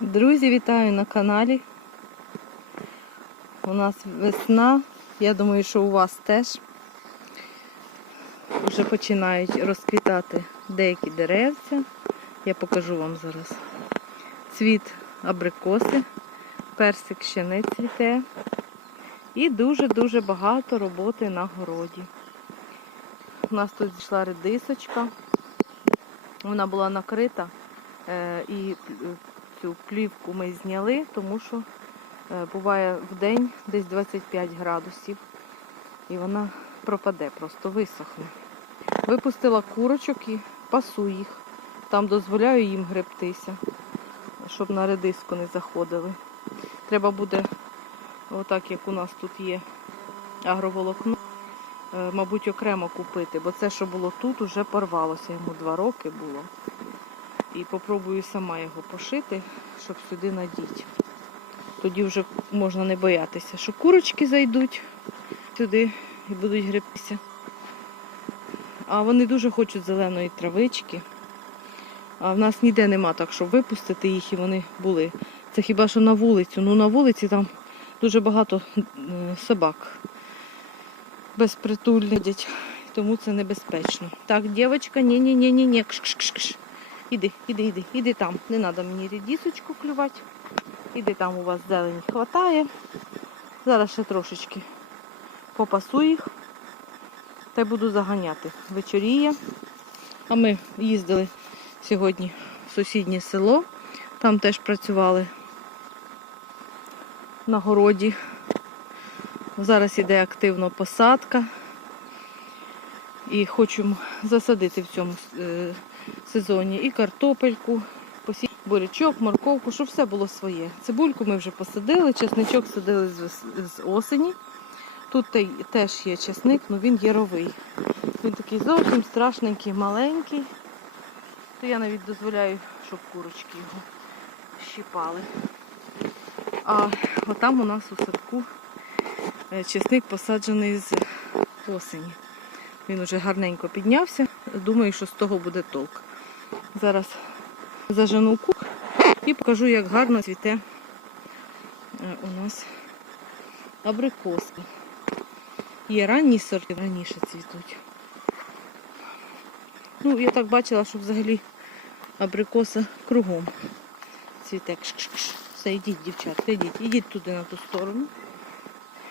Друзі, вітаю на каналі. У нас весна. Я думаю, що у вас теж вже починають розквітати деякі деревця. Я покажу вам зараз. Цвіт абрикоси, персик ще не цвіте. І дуже-дуже багато роботи на городі. У нас тут зійшла редисочка. Вона була накрита е, і цю плівку ми зняли, тому що е, буває в день десь 25 градусів і вона пропаде, просто висохне. Випустила курочок і пасу їх. Там дозволяю їм гребтися, щоб на редиску не заходили. Треба буде, отак як у нас тут є агроволокно, е, мабуть, окремо купити, бо це, що було тут, уже порвалося. Йому два роки було. І попробую сама його пошити, щоб сюди надіти. Тоді вже можна не боятися, що курочки зайдуть сюди і будуть гребтися. А вони дуже хочуть зеленої травички. А в нас ніде нема так, щоб випустити їх і вони були. Це хіба що на вулицю. Ну на вулиці там дуже багато е, собак безпритульних, тому це небезпечно. Так, дівчинка, ні-ні-ні-ні-ні. Іди, іди, іди, іди там. Не треба мені рідісочку клювати. Іди там у вас зелені хватає. Зараз ще трошечки попасу їх. Та й буду заганяти. Вечоріє. А ми їздили сьогодні в сусіднє село. Там теж працювали на городі. Зараз іде активно посадка. І хочемо засадити в цьому сезоні і картопельку, бурячок, морковку, щоб все було своє. Цибульку ми вже посадили, чесничок садили з, з осені. Тут теж є чесник, але він яровий. Він такий зовсім страшненький, маленький. То я навіть дозволяю, щоб курочки його щіпали. А отам у нас у садку е, чесник посаджений з осені. Він уже гарненько піднявся. Думаю, що з того буде толк. Зараз зажену кук і покажу, як гарно цвіте е, у нас абрикоски. Є ранні сорти, раніше цвітуть. Ну, я так бачила, що взагалі абрикоса кругом цвіте. Все, йдіть, дівчатка, йдіть. Ідіть туди на ту сторону.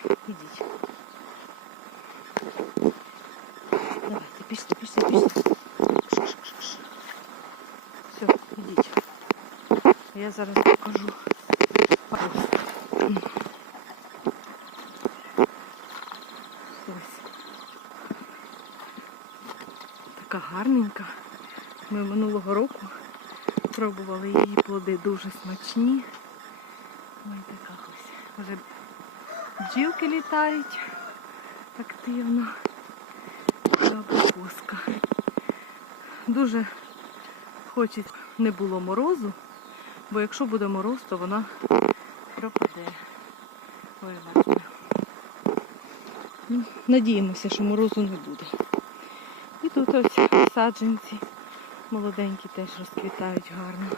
Ідіть. Пішли, пішли, пішли. Все, ідіть. Я зараз покажу. Ось. Така гарненька. Ми минулого року пробували її плоди дуже смачні. Ой, така ось. Вже бджілки літають активно. Абрикоска. Дуже хочеться не було морозу, бо якщо буде мороз, то вона пропаде. Ой. Ну, надіємося, що морозу не буде. І тут ось саджанці молоденькі теж розквітають гарно.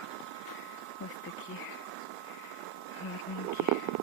Ось такі гарненькі.